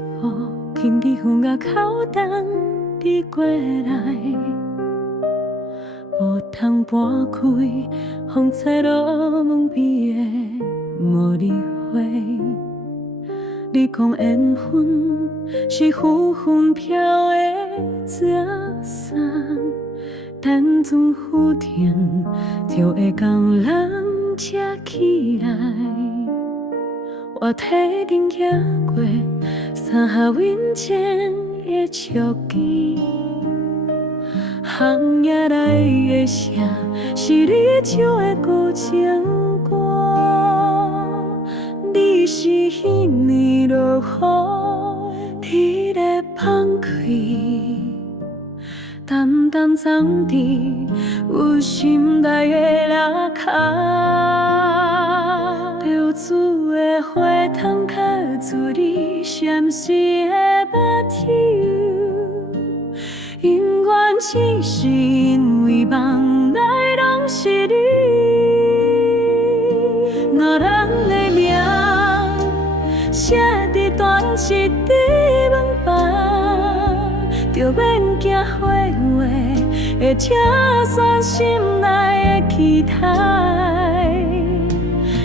步，轻伫风甲口等你过来，无通搬开，风吹落门边的茉莉花。你讲缘分是浮云飘的折伞，等阵雨停，就会将人扯起来。我梯顶行过三下win前的树枝，巷野内的声是你唱的古情歌。你是迄年落雨，你咧放开，淡淡藏伫有心内的拉卡。流珠的花筒卡住你闪烁的目睭，永远只是因为梦内拢是你。五人的名写伫断翅伫门旁，就免惊花话会扯散心内的期待。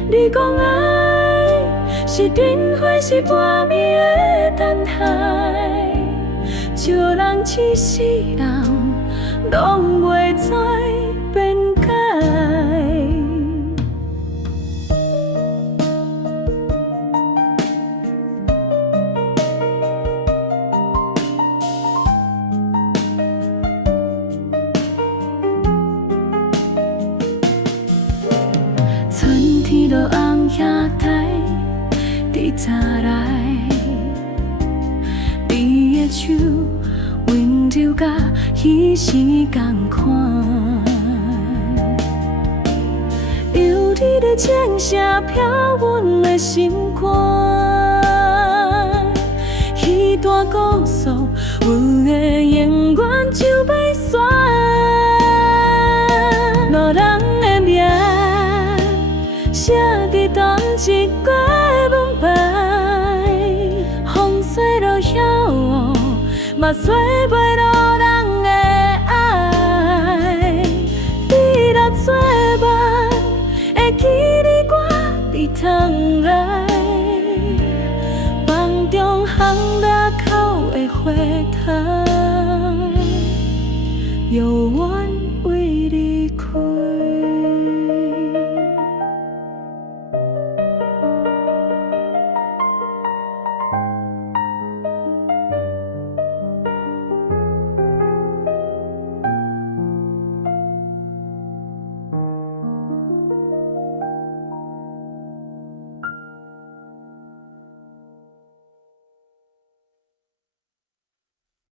你讲爱是灯火，是半暝的等待，招人一世人拢袂知变改。春天落红叶台，伫早来，你的手温柔甲彼时同款，有你的情声飘阮的心肝，迄段故事阮的永远就要选，路人的名写伫断一过门牌，风吹落晓雾，目屎袂落人的爱。你若做梦，会记你我伫窗内，梦中巷仔口的花台。